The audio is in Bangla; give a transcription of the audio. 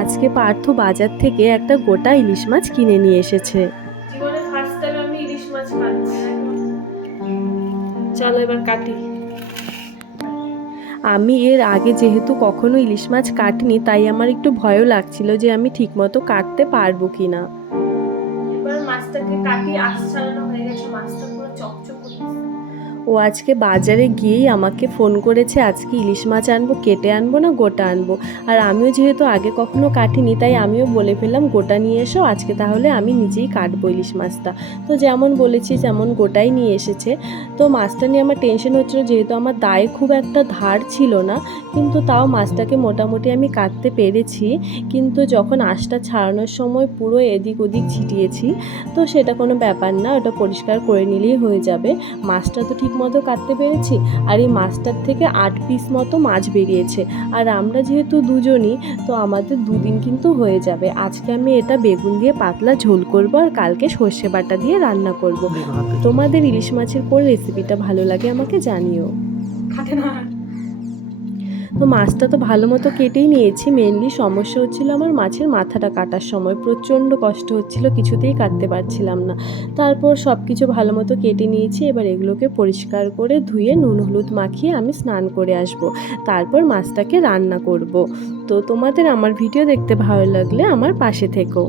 আজকে পার্থ বাজার থেকে একটা গোটা ইলিশ মাছ কিনে নিয়ে এসেছে। জীবনে ফার্স্ট টাইম আমি ইলিশ মাছ খাচ্ছি। চলো এবার কাটি। আমি এর আগে যেহেতু কখনো ইলিশ মাছ কাটিনি, তাই আমার একটু ভয়ও লাগছিল যে আমি ঠিকমতো কাটতে পারবো কিনা। এবার মাছটাকে কাটি, আঁশ ছাড়ানো হয়ে গেছে, মাছটা পুরো চকচক করছে। ও আজকে বাজারে গিয়েই আমাকে ফোন করেছে আজকে ইলিশ মাছ আনবো, কেটে আনবো না গোটা আনবো। আর আমিও যেহেতু আগে কখনো কাটিনি, তাই আমিও বলে ফেললাম গোটা নিয়ে এসো, আজকে তাহলে আমি নিজেই কাটবো ইলিশ মাছটা। তো যেমন বলেছি তেমন গোটাই নিয়ে এসেছে। তো মাছটা নিয়ে আমার টেনশন হচ্ছিলো, যেহেতু আমার দায়ে খুব একটা ধার ছিল না, কিন্তু তাও মাছটাকে মোটামুটি আমি কাটতে পেরেছি। কিন্তু যখন আঁশটা ছাড়ানোর সময় পুরো এদিক ওদিক ছিটিয়েছি, তো সেটা কোনো ব্যাপার না, ওটা পরিষ্কার করে নিলেই হয়ে যাবে। মাছটা তো ঠিক মতো কাটতে পেরেছি। আর এই মাছটার থেকে 8 পিস মতো মাছ বেরিয়েছে। আর আমরা যেহেতু দুজনই, তো আমাদের দুদিন কিন্তু হয়ে যাবে। আজকে আমি এটা বেগুন দিয়ে পাতলা ঝোল করব, আর কালকে সর্ষে বাটা দিয়ে রান্না করব। তোমাদের ইলিশ মাছের কোন রেসিপিটা ভালো লাগে আমাকে জানিও। খাতে না। তো মাছটা তো ভালো মতো কেটেই নিয়েছি। মেনলি সমস্যা হচ্ছিল আমার মাছের মাথাটা কাটার সময়, প্রচণ্ড কষ্ট হচ্ছিল, কিছুতেই কাটতে পারছিলাম না। তারপর সব কিছু ভালো মতো কেটে নিয়েছি। এবার এগুলোকে পরিষ্কার করে ধুয়ে নুন হলুদ মাখিয়ে আমি স্নান করে আসব। তারপর মাছটাকে রান্না করব। তো তোমাদের আমার ভিডিও দেখতে ভালো লাগলে আমার পাশে থেকো।